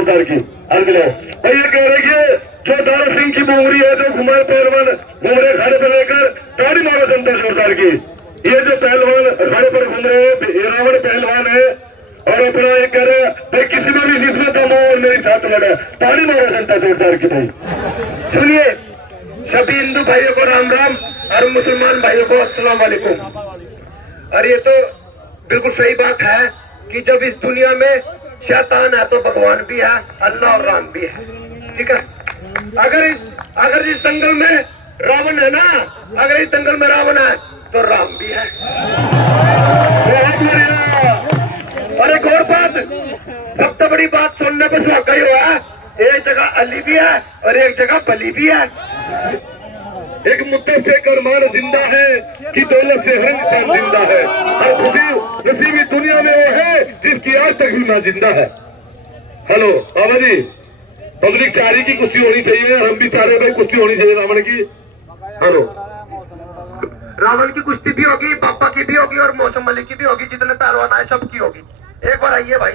जोरदार की। अगले भाई ये कह रहे कि जो दारा सिंह की बुमरी है, जो घुमाए पहलवान घूमरे खाड़े पर लेकर ताड़ी मारो जनता जोरदार की। ये जो पहलवान खाड़े पर घूम रहे हैं रावण पहलवान है और अपना ये कह रहे भाई किसी में भी जिसमें दम हो और मेरे साथ लड़े, ताड़ी मारो जनता जोरदार की। भाई सुनिए, सभी हिंदू भाइयों को राम राम और मुसलमान भाइयों को अस्सलाम वालेकुम। और ये तो बिल्कुल सही बात है कि जब इस दुनिया में शैतान है तो भगवान भी है, अल्लाह और राम भी है, ठीक है। अगर इस दंगल में रावण है ना, अगर इस दंगल में रावण है तो राम भी है। और एक और बात, सबसे बड़ी बात सुनने पर सुहागा ही हुआ है, एक जगह अली भी है और एक जगह बली भी है। एक मुद्दे से करमान जिंदा है कि दौलत से हर इंसान जिंदा है, और खुशी नसीबी दुनिया में वो है जिसकी आज तक भी मां जिंदा है। हेलो बाबा जी, पब्लिक चाह रही की कुश्ती होनी चाहिए, हम भी चाह रहे भाई कुश्ती होनी चाहिए रावण की। हेलो, रावण की कुश्ती भी होगी, पापा की भी होगी और मौसम अली की भी होगी, जितने पहलवान आए सबकी होगी। एक बार आइए भाई,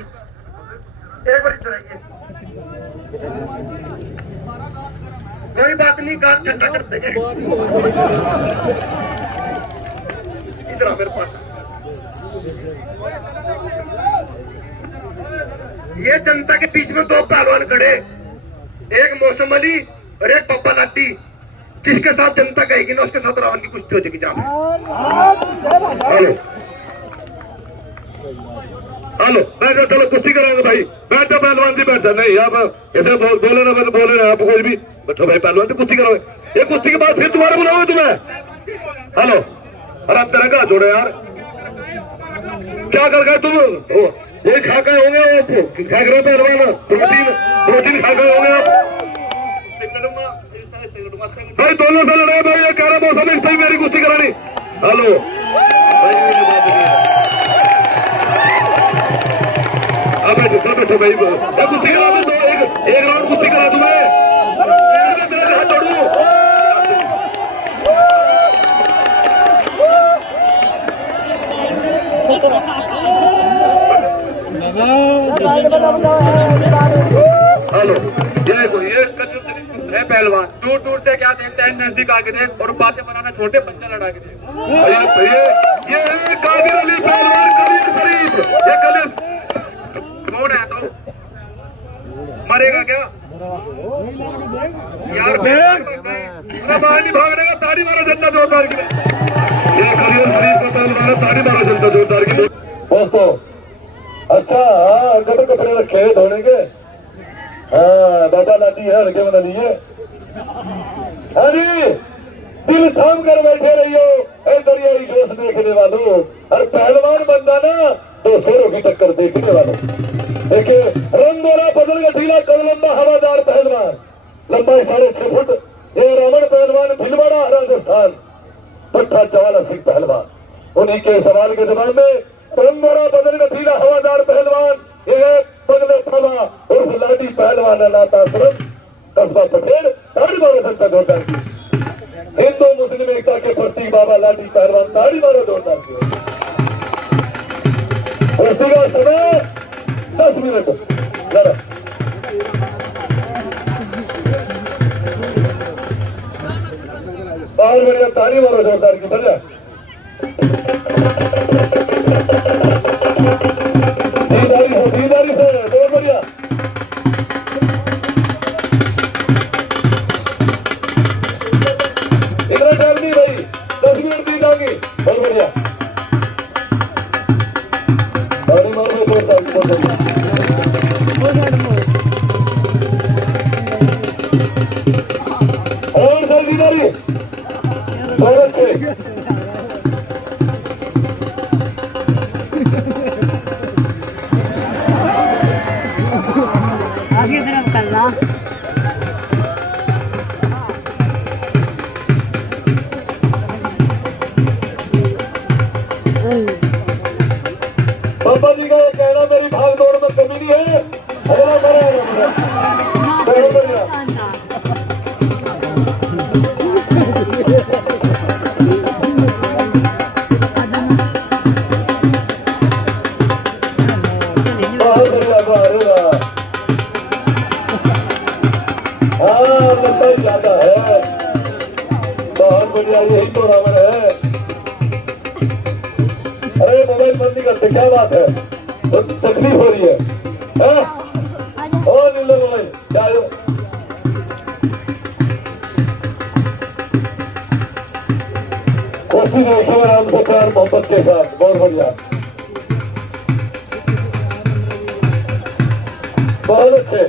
एक बार इधर आइए। कोई बात नहीं, काम ठंडा कर देंगे। इधर आ मेरे पास। ये जनता के बीच में दो पहलवान खड़े, एक मौसम अली और एक पप्पा लाटी। जिसके साथ जनता कहेगी ना उसके साथ रावण की कुश्ती हो जाएगी। हेलो हेलो, बैठो, चलो कुश्ती कराएंगे भाई। बैठो पहलवान जी, बैठो। नहीं आप ऐसे बोले ना, मैंने बोले ना आप कोई भी बैठो भाई। पहलवान जी कुश्ती कराओगे, ये कुश्ती के बाद फिर तुम्हारा बुलाओगे तुम्हें। हेलो, अरे आप तरह का जोड़ो यार, क्या कर गए तुम? ये खा गए होंगे, खा गए पहलवान, प्रोटीन खा गए होंगे आप भाई। दोनों से लड़े भाई, ये कह रहा मौसम इस टाइम मेरी कुश्ती करानी। हेलो अब बैठो भाई, कुश्ती करा दो, एक राउंड कुश्ती करा तुम्हें। हेलो, ये पहलवान दूर दूर से क्या देखते हैं, नजदीक आके देख और बातें बनाना, छोटे पंजा लड़ा के देख। ये कादिर अली पहलवान कलीम शरीफ, ये कलीम कौन है? तो मरेगा क्या यार? बाहर नहीं भागने का, ताड़ी मारा जनता जोरदार की। ये कलीम शरीफ का पहलवान, ताड़ी मारा जनता जोरदार की। दोस्तों अच्छा, गटे कपड़े रखे धोने के। हाँ बाबा लाठी है, हल्के बना लीजिए। हाँ जी, दिल थाम कर बैठे रहियो ऐ दरियाई जोश देखने वालों। और पहलवान बनना ना तो शेरों की टक्कर देखने वालों। देखिए रंगोरा बदल गठीला कद लंबा हवादार पहलवान, लंबाई 6.5 फुट। ये रावण पहलवान भीलवाड़ा राजस्थान, भट्टा जवाला सिंह पहलवान। उन्हीं के सवाल के जवाब में रंगोरा बदल गठीला हवादार पहलवान, ये पगले थामा उर्फ लाडी पहलवान अनाथ आश्रम, कस्बा पटेल, ताड़ी मारो जनता जोरदार की। हिंदू मुस्लिम एकता के प्रतीक बाबा लाडी पहलवान, ताड़ी मारो जोरदार की। कुश्ती का समय 10 मिनट। बाहर बढ़िया, ताड़ी मारो जोरदार की। बढ़िया दीदारी से बहुत बढ़िया। इतना टाइम नहीं भाई, 10 मिनट दी जाएंगी। बहुत बढ़िया, ताड़ी मारो जोरदार की। बहुत बढ़िया, और सर दीदारी बहुत अच्छे। आगे तरफ करना। पापा जी का कहना मेरी भाग दौड़ में कमी नहीं है। अगला बावन है। अरे मोबाइल बंद नहीं करते, क्या बात है? तो तकलीफ हो रही है, ओ नीलो मोबाइल क्या कुश्ती देखिए आराम से, प्यार मोहब्बत के साथ, बहुत बढ़िया, बहुत अच्छे।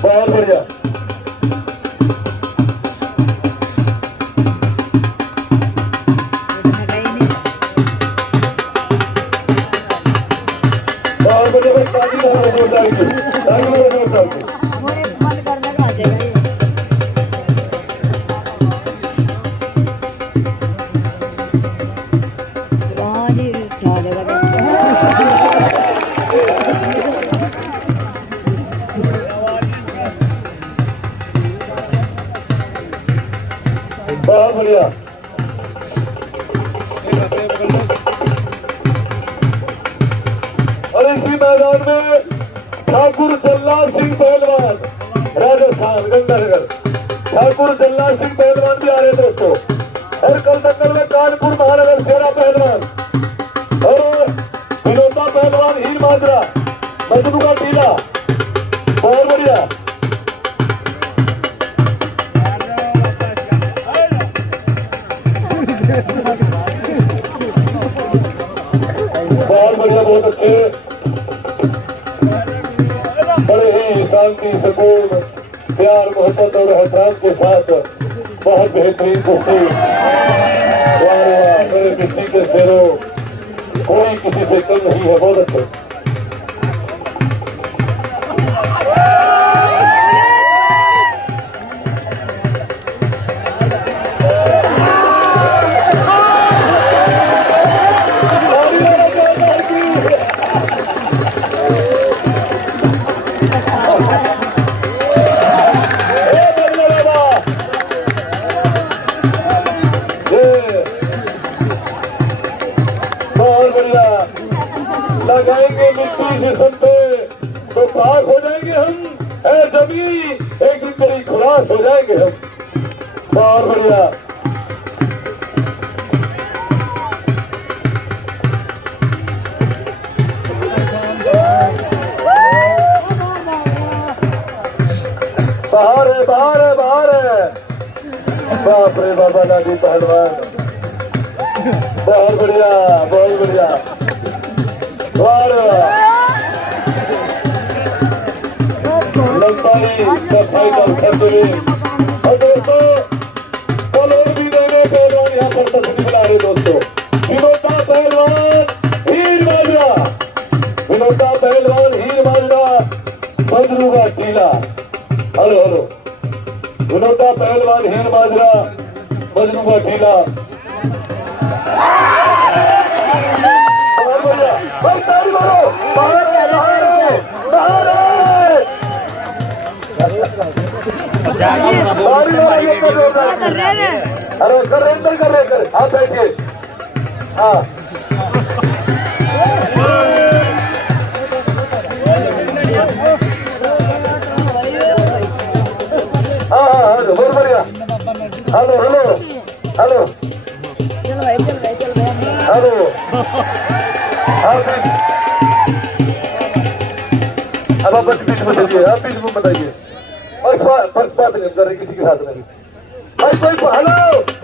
बहुत बढ़िया, बहुत बढ़िया, ताली मारो जोरदार की, ताली मारो जोरदार की। बहुत बढ़िया, और इसी मैदान में ठाकुर जल्लाद सिंह पहलवान राजस्थान गंगानगर, ठाकुर जल्लाद सिंह पहलवान भी आ रहे दोस्तों, और कल दंगल में कानपुर महानगर शेरा पहलवान और विनोदा पहलवान हीर माजरा मजनू का टीला, बहुत बढ़िया, बहुत बढ़िया, बहुत अच्छे, बड़े ही शांति सुकून प्यार मोहब्बत और एहतराम के साथ बहुत बेहतरीन कुश्ती। वाह वाह, मेरे मिट्टी के शेरों, कोई किसी से कम नहीं है, बहुत अच्छे। लगाएंगे मिट्टी जिस्म पे तो पाक हो जाएंगे हम, है जमीन एक दिन बड़ी खुराक हो जाएंगे हम, बहुत बढ़िया, बाहर है बाहर है बाहर है, बाप रे बाबा दादी पहलवान, बहुत बढ़िया बहुत बढ़िया, लंबाई सफाई का खर्चे। और दोस्तों कल और भी देने पहलवान यहाँ पर तस्वीर बना रहे दोस्तों, विनोदा पहलवान हीर माजरा, विनोदा पहलवान हीर माजरा मजनू का टीला, हेलो हेलो, विनोदा पहलवान हीर माजरा मजनू का टीला, भाई ताली मारो, बाहर अरे कर रहे आप बैठिए, हाँ हाँ बहुत बढ़िया, हेलो हेलो हेलो हेलो, अब आप बीच में चलिए, आप बीच में बताइए, फर्स्ट बात नहीं कर रहे किसी के साथ नहीं, भाई कोई हेलो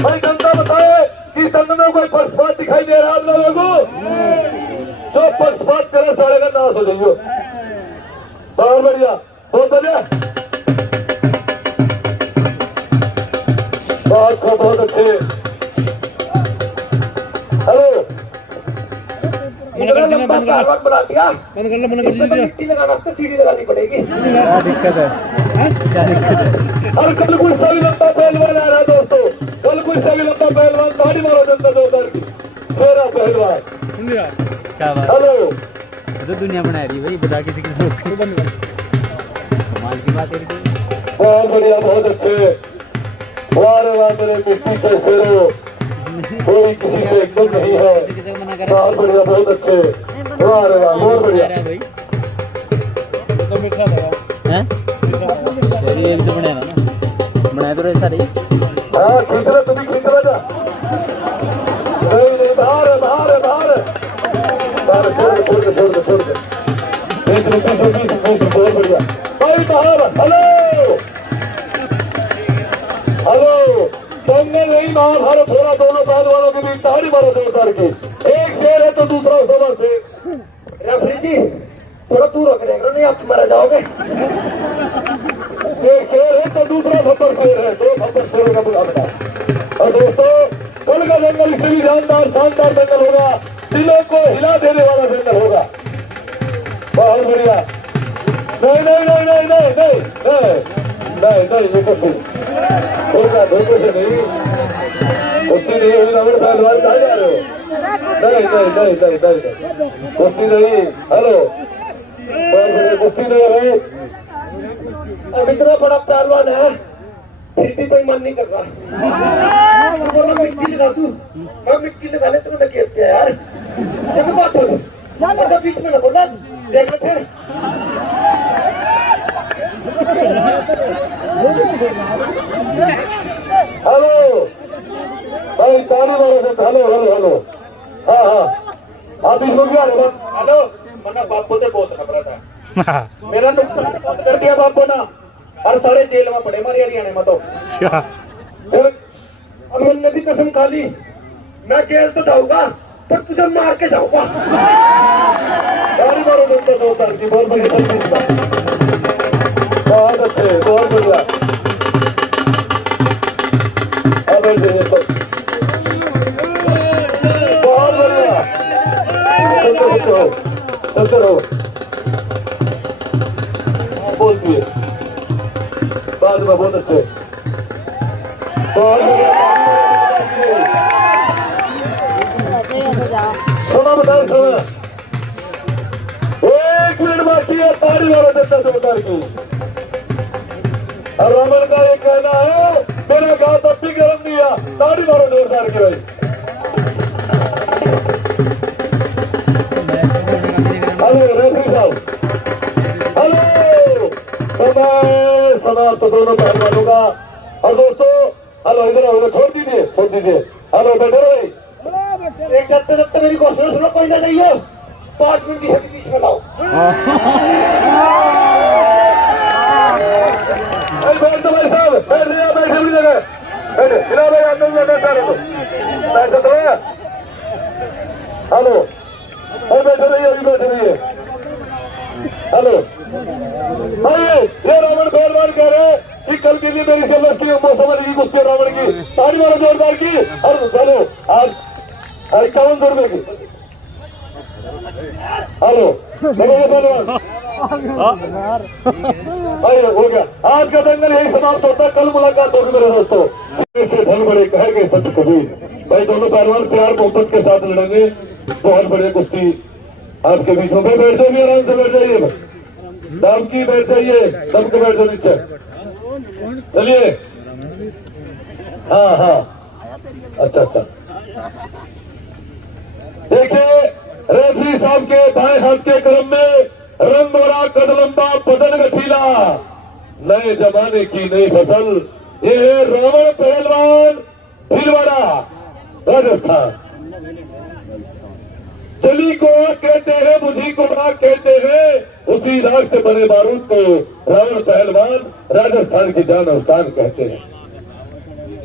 भाई जनता बताए कि संघ में कोई पक्षपात दिखाई दे रहा है आप लोगों को, जो पक्षपात करे सारे का नाश हो जाइए, बहुत बढ़िया, बहुत बढ़िया, बहुत अच्छे, हेलो बना दिया, सीढ़ी लगानी पड़ेगी, क्या दिक्कत है? और कल कोई सभी लंबा पहलवान आ रहा है दोस्तों, कल कोई सभी लंबा पहलवान, ताड़ी मारो जनता जोरदार की, शेरा पहलवान, क्या बात, हेलो तो दुनिया बना रही भाई, बता किसी किसी कमाल की बात है, बहुत बढ़िया बहुत अच्छे, वाह वाह मेरे मिट्टी के शेरों, कोई किसी से एकदम नहीं है, बहुत बढ़िया बहुत अच्छे। वाह रे वाह, बहुत बढ़िया। ये भी तो बनाया ना, बनाया तो रहे सारे। हाँ खींच रहे, तुम्हें खींच रहे जा। नहीं नहीं, बाहर है, बाहर है, बाहर है, बाहर है, छोड़ दे, छोड़ दे, छोड़ दे, छोड़ दे। बहुत बढ़िया भाई, बाहर। हेलो हेलो, दंगल नहीं महाभारत हो रहा, दोनों पहलवानों के बीच। ताड़ी मारो जोरदार की। एक शेर है तो दूसरा सबर से। रेफरी जी थोड़ा दूर होकर देख रहे, नहीं आप मारा जाओगे। एक शेर है तो दूसरा भब्बर शेर है, दो भब्बर शेरों का मुकाबला। और दोस्तों, कुल का जंगल इससे भी जानदार शानदार जंगल होगा, दिलों को हिला देने वाला जंगल होगा। बहुत बढ़िया। नहीं नहीं नहीं नहीं नहीं नहीं नहीं नहीं, ये कुछ होगा, धोखे से नहीं, कुश्ती नहीं हुई। रावण पहलवान कहाँ जा रहे हो? नहीं नहीं नहीं नहीं नहीं, कुश्ती नहीं। हेलो, बहुत बढ़िया, कुश्ती नहीं हुई। अब इतना बड़ा पहलवान है फिर भी कोई मन नहीं कर रहा। बोला मिट्टी लगा तू, मैं मिट्टी लगा ले, तुमने किया क्या यार? देखो बात हो, तो बीच में ना बोला, देखो फिर। हेलो भाई, ताली मारो से। हेलो हेलो हेलो, हाँ हाँ, आप बीच में क्या? हेलो, मना बापू से बहुत नफरत है। मेरा नुकसान कर दिया बापू ना, और सारे जेल में पड़े मारे हरियाणा में। तो अब मैंने भी कसम खा ली, मैं जेल तो जाऊंगा पर तुझे मार के जाऊंगा। ताली मारो दोस्तों, दो साल की बहुत बढ़िया, बहुत अच्छे, बहुत बढ़िया। अब बहुत बढ़िया, चलते रहो, बोलती है बाद में। बहुत अच्छे, बहुत बढ़िया। सुना बताए, सुना। 1 मिनट बाकी है, ताड़ी वाला देता जोरदार की। और रावण का ये कहना है, मेरा गांव तब भी गर्म नहीं है, ताड़ी मारो जोरदार की भाई। हेलो रेफरी साहब, हेलो, समय समाप्त तो दोनों पहलवानों का। और दोस्तों, हेलो इधर आओ, छोड़ दीजिए, छोड़ दीजिए। हेलो बैठो भाई, एक जत्ते जत्ते मेरी घोषणा सुनो, कोई ना नहीं हो, 5 मिनट की बीच में लाओ। बैठ दो भाई साहब, बैठ लिया, बैठे अपनी जगह, बैठे। हिला भाई, अंदर में बैठा रहो, बैठ तो है। हेलो, बैठे रहिए, अभी बैठे रहिए। हेलो भाई, ये रावण पहलवान कह रहे हैं कि कल के लिए मेरी समझ की मौसम की कुश्ती रावण की। ताड़ी मारो जोरदार की। और चलो आज 51 रुपए की। हेलो पहलवान भाई, हो गया आज का दंगल, यही समाप्त होता है। कल मुलाकात होगी मेरे दोस्तों। से धन बड़े कह गए सच कबीर भाई, दोनों पहलवान प्यार मोहब्बत के साथ लड़ेंगे। बहुत बढ़िया कुश्ती आपके बीच में। बैठ जाइए, आराम से बैठ जाइए, दम की बैठ जाइए, दम के बैठ जाइए नीचे। चलिए, हाँ हाँ, अच्छा अच्छा। देखिए रेफरी साहब के बाएं हाथ के कदम में रंग बोरा, कद लंबा, बदन गठीला, नए जमाने की नई फसल। ये है रावण पहलवान भीलवाड़ा, राजस्थान। चली को आग कहते हैं, बुझी को राग कहते हैं, उसी राग से बने बारूद को रावण पहलवान राजस्थान की जान और शान कहते हैं।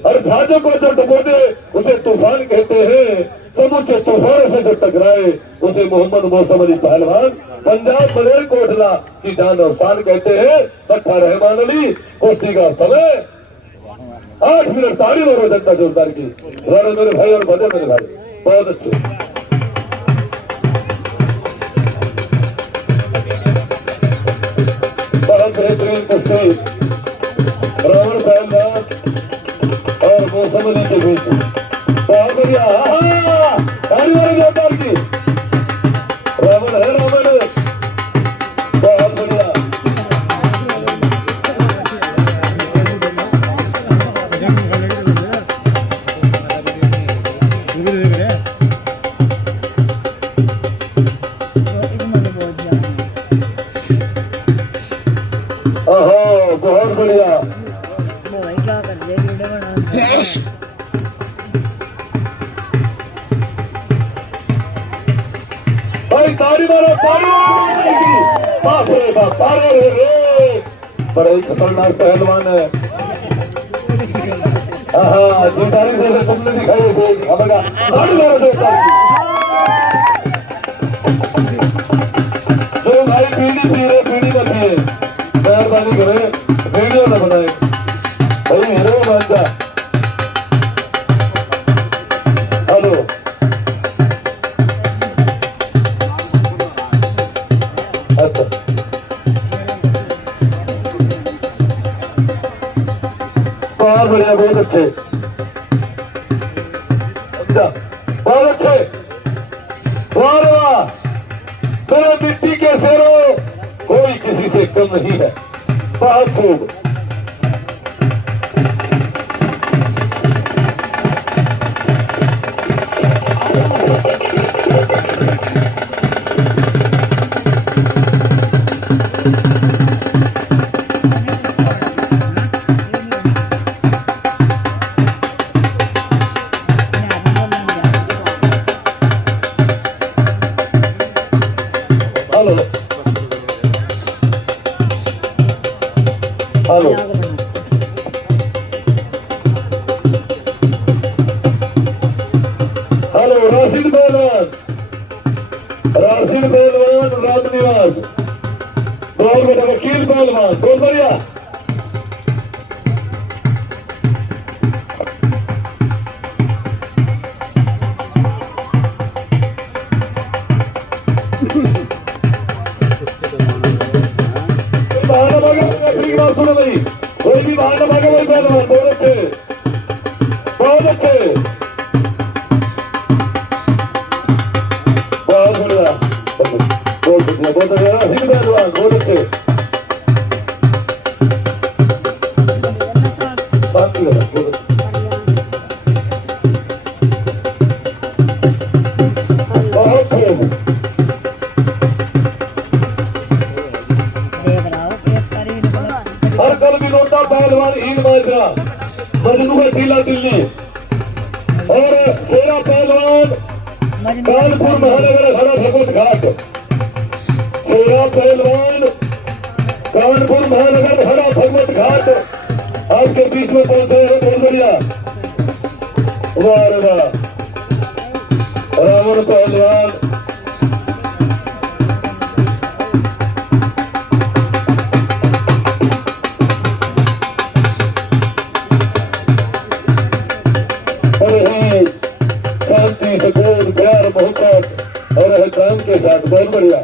और जहाजों को जो डुबो दे उसे तूफान कहते हैं, समूचे तूफान से जो टकराए उसे मोहम्मद मौसम अली पहलवान पंजाब मलेर कोटला की जान और शान कहते हैं। कट्ठा रहमान अली, कुश्ती का समय 8 मिनट। ताड़ी मारो जनता जोरदार की। राणा मेरे भाई और बड़े मेरे भाई, बहुत अच्छे। बहुत बेहतरीन कुश्ती रावण पहलवान और मौसम अली के बीच। बहुत बढ़िया, ताड़ी मारो जोरदार की। रावण है, रावण है, बहुत बढ़िया। बाप रे बाप, अरे रे बड़ा ही खतरनाक पहलवान है। हाँ जितानी से तुमने दिखाई थे हमारा ताड़ी मारो जोरदार की। जो भाई पीढ़ी पी रहे पीढ़ी न पिए, मेहरबानी करे वीडियो न बनाए भाई, हीरो बन जा। हेलो अच्छा बहुत बढ़िया, बहुत अच्छे, बहुत अच्छे, वाह वाह, मेरे मिट्टी के शेरों कोई किसी से कम नहीं है, बहुत खूब। हेलो हेलो हेलो, राशिद पहलवान, राशिद पहलवान राम निवास, बहुत बड़ा वकील पहलवान, बहुत बढ़िया। बहाना भागे अपनी बात सुनो भाई, कोई भी बहाना भागे वही पहलवान, बहुत अच्छे, बहुत अच्छे, बहुत बढ़िया, बहुत बढ़िया, बहुत बढ़िया, राशिद पहलवान बहुत अच्छे, शांति रखना, बहुत खूब। हर कल विनोदा पहलवान ईद माजरा, मजनू ढीला दिल्ली, और शेरा पहलवान कानपुर महानगर थाना भगवत घाट, शेरा पहलवान कानपुर महानगर थाना भगवत घाट आपके बीच में पहुंचे हैं, बहुत बढ़िया, वाह रे वाह, रावण पहलवान शांति सुकून प्यार मोहब्बत और एहतराम के साथ, बहुत बढ़िया।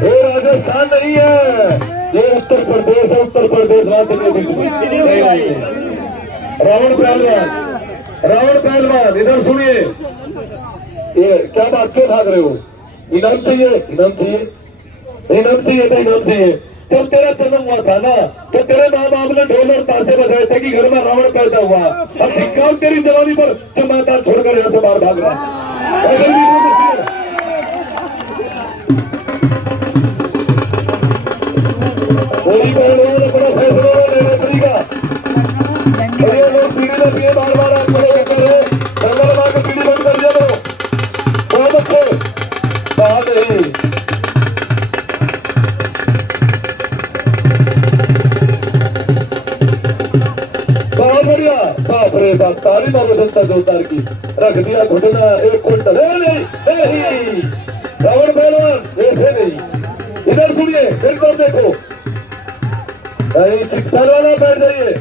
ये राजस्थान नहीं है, ये उत्तर प्रदेश है, उत्तर प्रदेश राज्य के बीच में। रावण पहलवान, रावण पहलवान इधर सुनिए, ये क्या बात क्यों भाग रहे हो? इनाम चाहिए, इनाम चाहिए, इनाम चाहिए, तो इनाम चाहिए। जब तेरा जन्म हुआ था ना, तो तेरे माँ बाप ने ढोल और ताशे बजाए थे कि घर में रावण पैदा हुआ। अब धिक्कार तेरी जवानी पर जो मैदान छोड़कर यहाँ से बाहर भाग रहा। कोई पहलवान अपना फैसला लेना तरीका, ये लोग पीढ़ी न पिए, बार बार आप खड़े कर रहे, जंगल माँ की पीढ़ी बंद कर दिया करो, बहुत अच्छे, बात नहीं। बहुत बढ़िया, बाप रे बाप, ताली मारो जनता जोरदार की, रख दिया घुटना 1 क्विंटल, नहीं रावण पहलवान ऐसे नहीं। इधर सुनिए, एक बार देखो, पहलवान बैठ जाइए,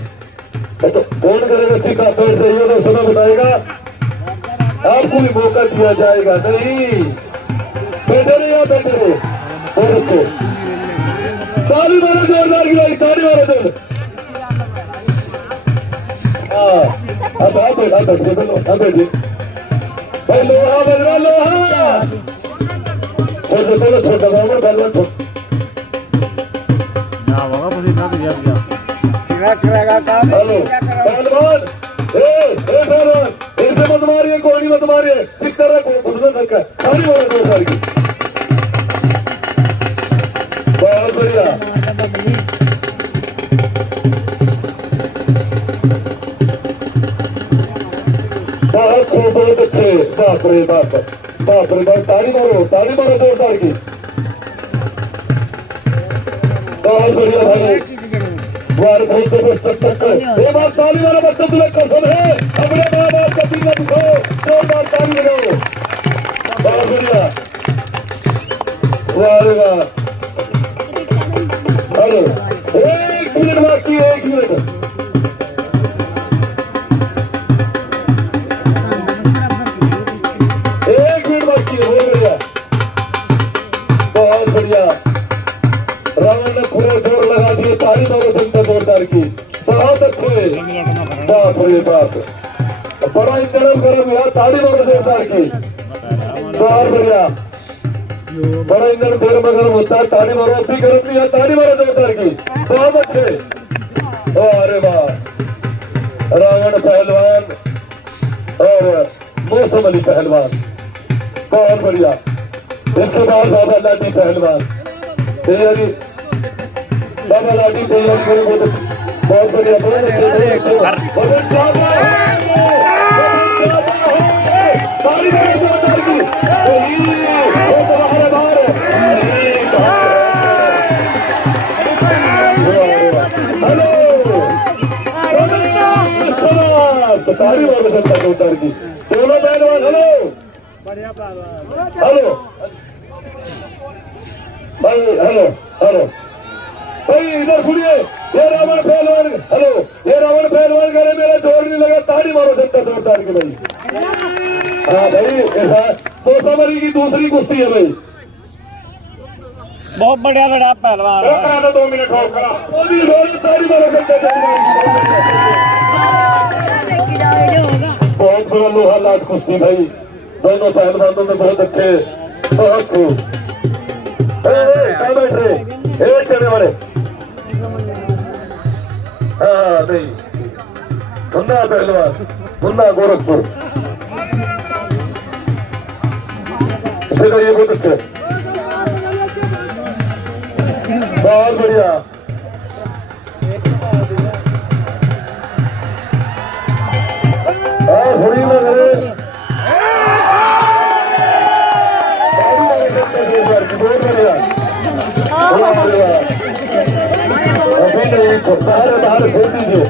तो कौन करेगा चिका, बैठ जाइए तो समय बताएगा, आपको भी मौका दिया जाएगा। नहीं बैठे रहे, आप बैठे रहे, बहुत अच्छे, ताली मारो जोरदार की भाई, ताली मारो जोर। हाँ अब आप बैठिए, बैठिए भाई, लोहा बज रहा, लोहा छोटे छोटा बाबा पहलवान छोटा हेलो पहलवान, पहलवान ऐसे मत मारिए, कोई नहीं मत मारिए, चित्तर वाला घुटना तक है, ताली मारो जोरदार की। बहुत बढ़िया, बहुत खूब, बहुत अच्छे। बाप रे बाप, बाप रे बाप, ताली मारो जोरदार की। बहुत बढ़िया भाई, वार भाई जबरदस्त टक्कर। ये बात ताली वाला बच्चा तुम्हें कसम है, अपने माँ बाप का सीना दिखाओ, जोरदार ताली बजाओ। बहुत बढ़िया, वाह वाह। हेलो, 1 मिनट बाकी है, 1 मिनट। बहुत बढ़िया, रावण ने पूरे जोर लगा दिए, ताली मारो जनता जोरदार की। बहुत अच्छे, बाप रे बाप, बड़ा ही गरम यार, ताली मारो जोरदार की। बहुत बढ़िया, बड़ा इंजन देर में गर्म होता है, ताली मारो। अभी गर्म नहीं है, ताली मारो जोरदार की। बहुत अच्छे, अरे वाह, रावण पहलवान और मौसम अली पहलवान, बहुत बढ़िया। इसके बाद बाबा लाठी पहलवान तैयारी, बाबा लाठी तैयारी करें। बहुत बढ़िया, बहुत अच्छे, ताली मारो जनता जोरदार की। दोनों पहलवान, हेलो हेलो भाई, हेलो भाई, इधर सुनिए। ये रावण पहलवान, हेलो, ये रावण पहलवान करे मेरा जोर नहीं लगा, ताली मारो जनता जोरदार की भाई। हाँ भाई, तो समरी की दूसरी कुश्ती है भाई। बहुत बढ़िया बड़ा पहलवान है। 2 मिनट और करा, ताली मारो जनता जोरदार की। बहुत बड़ा लोहा लाट कुश्ती भाई, दोनों पहलवानों में बहुत अच्छे, बहुत खूब। बैठ रहे एक चढ़ने वाले, हाँ नहीं, मुन्ना पहलवान, मुन्ना गोरखपुर, ये बहुत अच्छे, बहुत बढ़िया। होली में बहुत बढ़िया, अभी नहीं बाहर खोल दीजिए।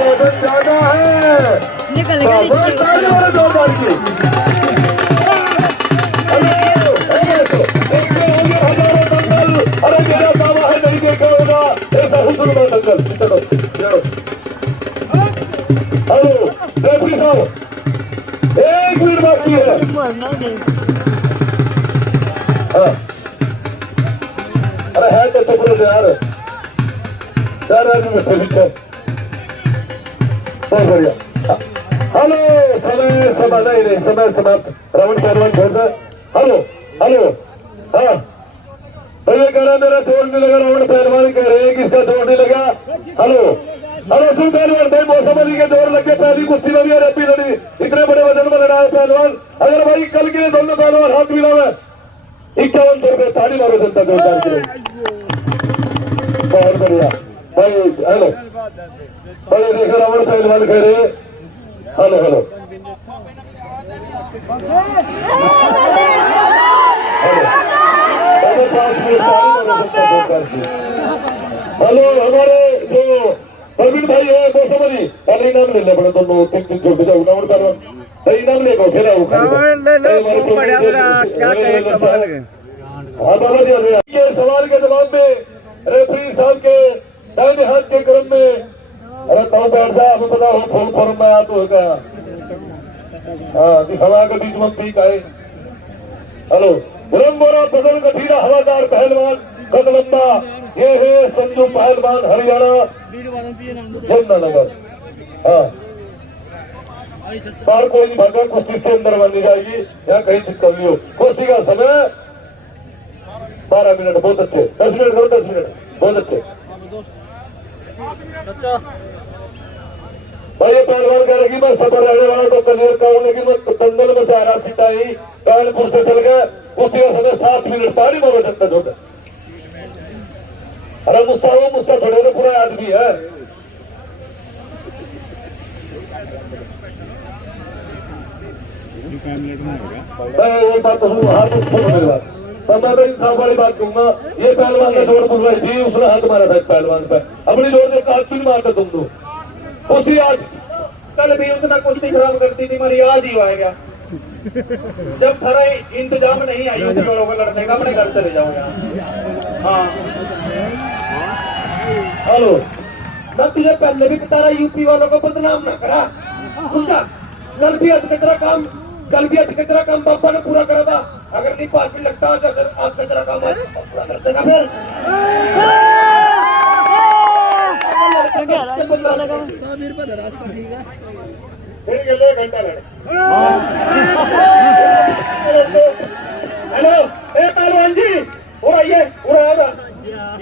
वजन ज्यादा है, दो बार की। अरे मेरा दावा है, नहीं देखा होगा ऐसा हुस्न का दंगल। चलो हेलो रेफरी साहब, 1 मिनट बाकी है। अरे है तो चुप यार, 4 आदमी बैठे पीछे, बहुत बढ़िया। हेलो, समय नहीं, समय समाप्त। रावण पहलवान छोड़ दे। हेलो हाँ भैया, कह रहा मेरा जोर नहीं लगा, रावण पहलवान कह रहे हैं कि इसका जोर नहीं लगा। हेलो सुन पहलवान भाई, मौसम अली के जोर लगे, पहली कुश्ती में भी रेपी लड़ी, इतने बड़े वजन में लड़ा है पहलवान। अगर भाई कल के दोनों पहलवान हाथ मिलावे, 51 रुपए, ताली मारो जनता जोरदार की। बहुत बढ़िया भाई। हेलो भाई, देखो रावण पहलवान कह रहे, हेलो 5 मिनट, ताली मारो जनता जोरदार की। हेलो, हमारे जो प्रवीण भाई है मौसम अली, पहले इनाम ले ले, बड़े दोनों 3 जो बजा रावण पहलवान भाई, इनाम ले गो खेला वो ये सवाल के जवाब में रेफरी साहब के दाहिने हाथ के क्रम में, अरे तो बैठ जा, हमें पता हो फॉर्म फॉर्म में आ तो होगा। हाँ, दिखावा के बीच में ठीक है। हेलो, रंगोरा बदल गठीला हवादार पहलवान कद लंबा, ये है संजू पहलवान हरियाणा यमुनानगर। हाँ, बाहर कोई नहीं भागा, कुश्ती के अंदर मानी जाएगी, यहाँ कहीं चिपक लियो। कुश्ती का समय 12 मिनट, बहुत अच्छे। 10 मिनट करो, 10 मिनट, बहुत अच्छे। भाई ये पहलवान कह रही मैं सफर रहने वाला तो कलियर का हूँ, लेकिन मैं दंगल में से आरा सिटाई कानपुर से चल गए कुश्ती का समय 7 मिनट ताली मारो जनता छोड़। अरे मुस्ता थोड़े तो पूरा आदमी है। एक बात तो सुनो, हाथ छोड़ो मेरी बात, तो मैं तो इंसाफ वाली बात कहूंगा। ये पहलवान ने जोर बुलवाई थी, उसने हाथ मारा था पहलवान पे, अपनी जोर से हाथ क्यों मारते तुम लोग? कुश्ती आज कल भी उसने कुश्ती खराब कर दी थी, मेरी आज ही आएगा। जब खरा इंतजाम नहीं आई यूपी वालों को लड़ने का, अपने घर चले जाओ यहाँ। हाँ हेलो, मैं तुझे पहले भी बता रहा, यूपी वालों को बदनाम ना करा। समझा? कल भी कचरा काम पापा ने पूरा करा था। अगर नहीं 5 मिनट लगता आज कचरा काम आज पूरा कर देना। फिर फिर घंटा लड़े। हेलो ए पहलवान जी, और आइए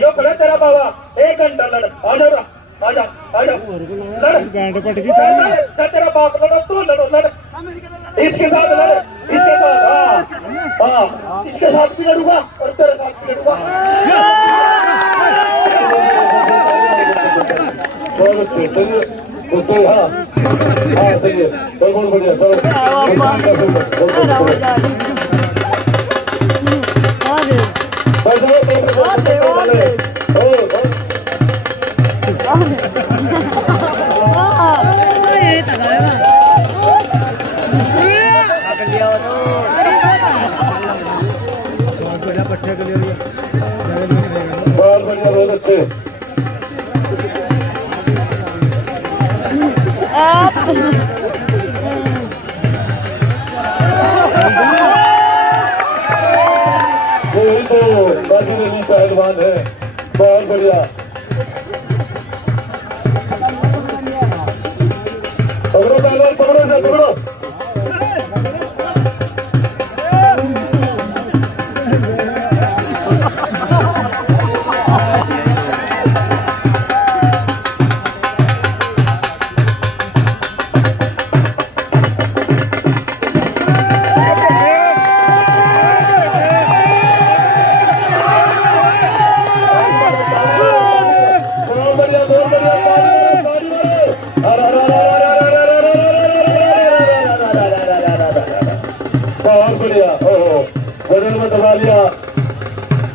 यो खड़ा तेरा बाबा, 1 घंटा लड़। आ जाओ लड़ तेरा बाप लड़ो, तू लड़ो लड़ इसके साथ लड़, इसके साथ। हाँ इसके साथ भी लड़ूंगा और तेरे साथ भी लड़ूंगा। बहुत अच्छे, चलिए तो हाँ सही है, बहुत बढ़िया। बहुत बढ़िया, बहुत अच्छे। वही तो बाकी नहीं पहलवान है, बहुत बढ़िया। पकड़ो पहलवान, पकड़ो से पकड़ो। बहुत बढ़िया। ओहो, बदल में दबा लिया।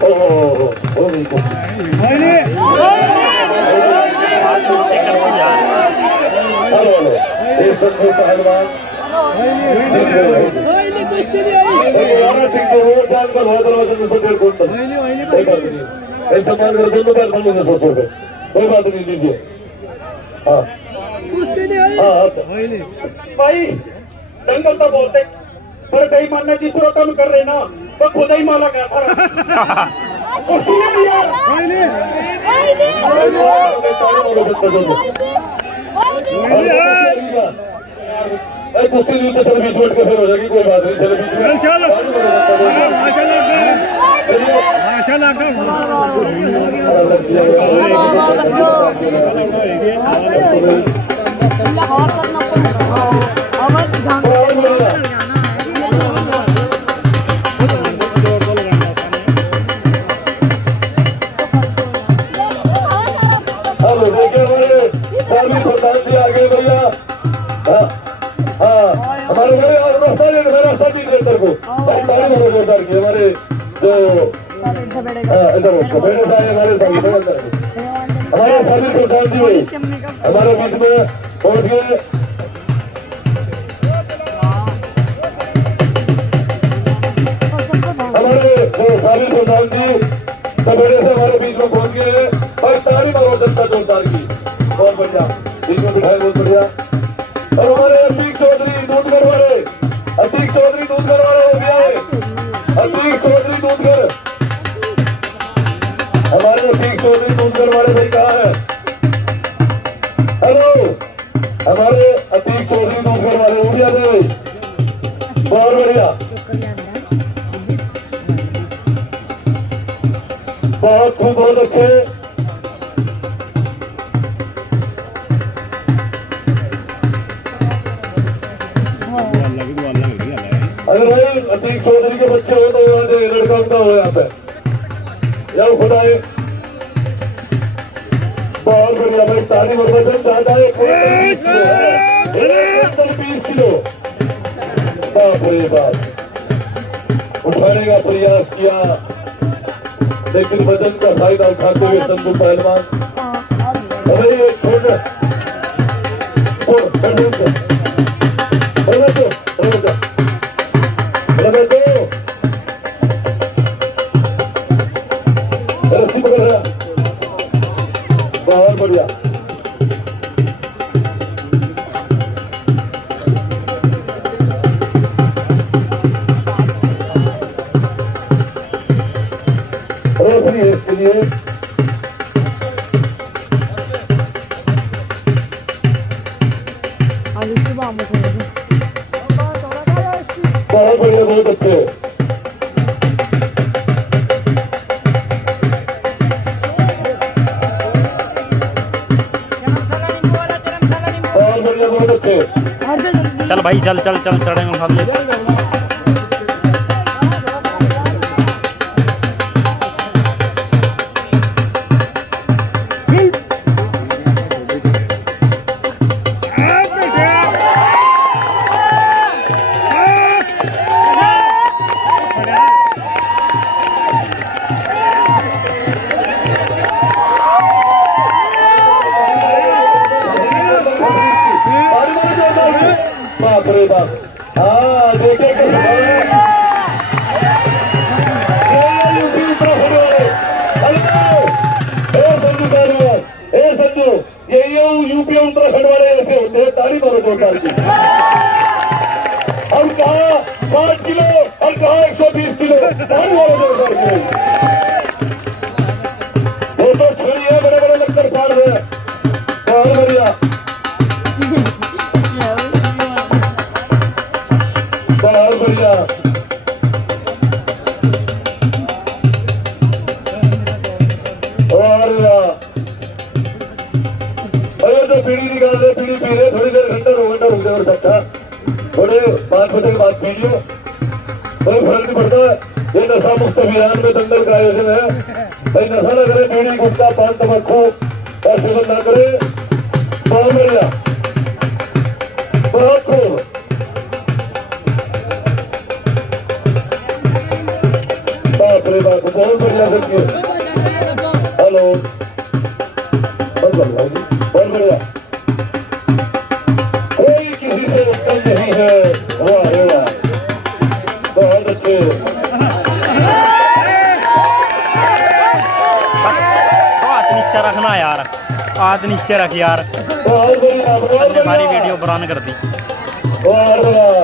ओहो हो गई को। हेलो ये संजू पहलवान वो जानकर ऐसा मान कर दोनों पहलवानों ने 100 रुपए, कोई बात नहीं, लीजिए। हाँ भाई दंगल तो बोलते, पर कई मानना जिस तरह कम कर रहे ना, तो खुद ही माला गया था। यार कुश्ती नहीं तो चल बीच बैठ के फिर हो जाएगी, कोई बात नहीं। चलो बीच में देखिए हमारे सार्वजनिक प्रधान जी आगे भैया। हाँ हमारे रास्ता भी तेरे को जोरदार की हमारे जो इधर मेरे साथ हमारे सार्वजनिक प्रधान जी भाई हमारे बीच में पहुंच गए। हमारे जो सार्वजनिक प्रधान जी सवेरे से हमारे बीच में पहुंच गए हैं। भाई ताली मारो जनता जोरदार की, बहुत बढ़िया, बीच में बिठाए, बहुत बढ़िया। और हमारे अतीक चौधरी दूधगर वाले, अतीक चौधरी दूधगर वाले हो गया है। अतीक चौधरी दूधगर, हमारे अतीक चौधरी दूधगर वाले भाई कहाँ है? हेलो, हमारे अतीक चौधरी दूधगर वाले हो गया भाई, बहुत बढ़िया, बहुत खूब, बहुत अच्छे। भी दुआ लग रही है। अगर भाई अतीक चौधरी के बच्चे हो तो लड़का उनका हो यहाँ पे या खुदाए बहुत बढ़िया भाई। ताली और वजन ज्यादा है 20 किलो। बाप रे बाप उठाने का प्रयास किया लेकिन वजन का फायदा उठाते हुए संधू पहलवान अरे छोड़ रस्सी पकड़ रहा बहुत बढ़िया। रेफरी है इसके लिए बहुत बढ़िया बहुत अच्छे। बहुत बढ़िया बहुत अच्छे। चल भाई चल चल चल चढ़ेंगे हम। बाप रे बाप हाँ देखे संजू ये यूपी उत्तराखंड वाले ऐसे होते हैं। ताली मारो जोरदार की। हम कहा 60 किलो और कहा 120 किलो। ताली मारो जोरदार की। वो तो छड़िए बड़े बड़े लक्कर फाड़ रहे बहुत बढ़िया बहुत बढ़िया। अरे जो पीढ़ी निकाल रहे पीढ़ी पी रहे थोड़ी देर घंटा 2 घंटा रुक जाए बच्चा थोड़े 5 बजे के बाद पी लियो कोई फर्क नहीं पड़ता। ये नशा मुक्त अभियान में दंगल का आयोजन है भाई। नशा न करे पीढ़ी गुटखा पान तम्बाकू का सेवन न करे। बहुत बढ़िया बहुत खूब। बाप रे बाप बहुत बढ़िया से हेलो बहुत बढ़िया। कोई किसी से उत्तम नहीं है। वाह रे वाह बहुत अच्छे। हाथ नीचे रखना यार हाथ नीचे रख यार। बहुत बढ़िया बहुत बढ़िया। सारी वीडियो बरान कर दी। वाह रे वाह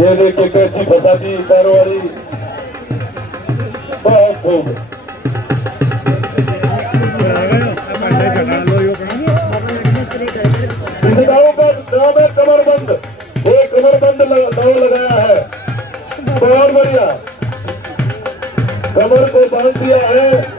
ये देखिए कैसी फंसा दी कारोबारी। बहुत खूब। इस दाव का नाम है कमरबंद। ये कमरबंद दाव लगाया है। बहुत बढ़िया कमर को बांध दिया है।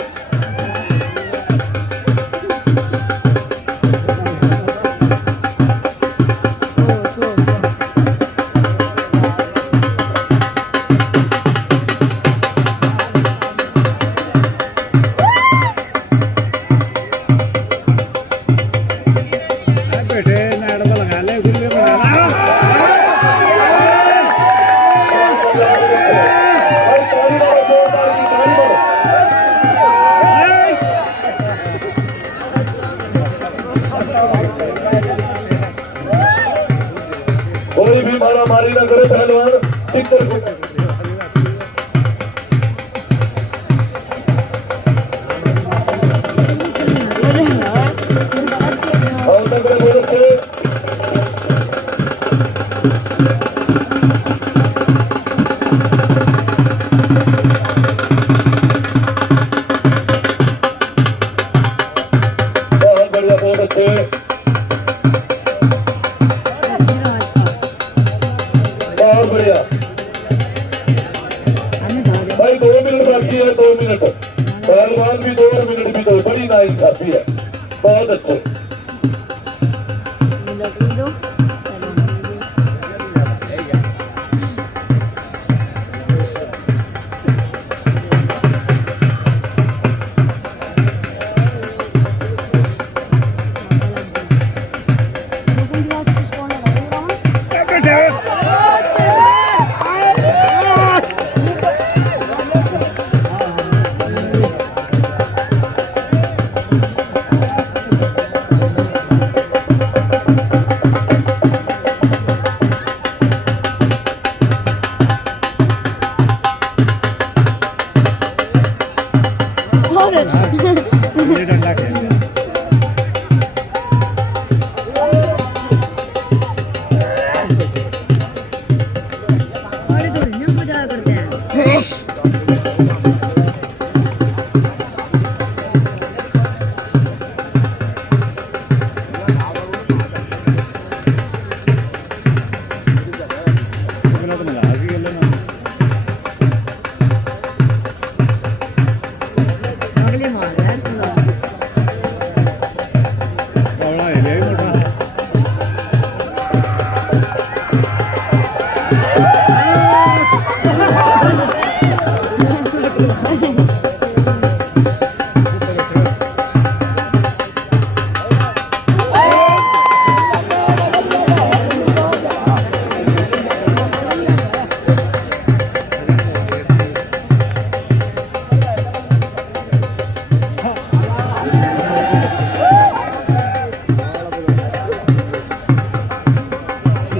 कोई भी मारा मारी न करे पहलवान चित्तर को और नगरे बहुत अच्छे। बहुत बढ़िया बहुत अच्छे। बहुत बढ़िया भाई 2 मिनट बाकी है 2 मिनट। पहलवान भी 2 मिनट भी 2 बड़ी नाइंसाफी है। बहुत अच्छे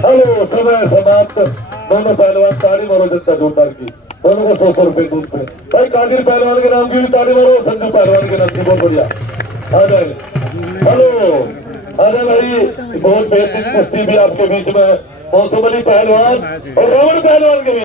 हेलो, समय समाप्त। दोनों पहलवान ताड़ी मारो जनता जोरदार की। दोनों को 100 रुपए दूध पे। भाई कादिर पहलवान के नाम की भी ताड़ी मारो, संजू पहलवान के नाम की बहुत बढ़िया। आ जाए। हेलो, अरे भाई बहुत बेहतरीन कुश्ती भी आपके बीच में है। मौसम अली पहलवान और रावण पहलवान के बीच।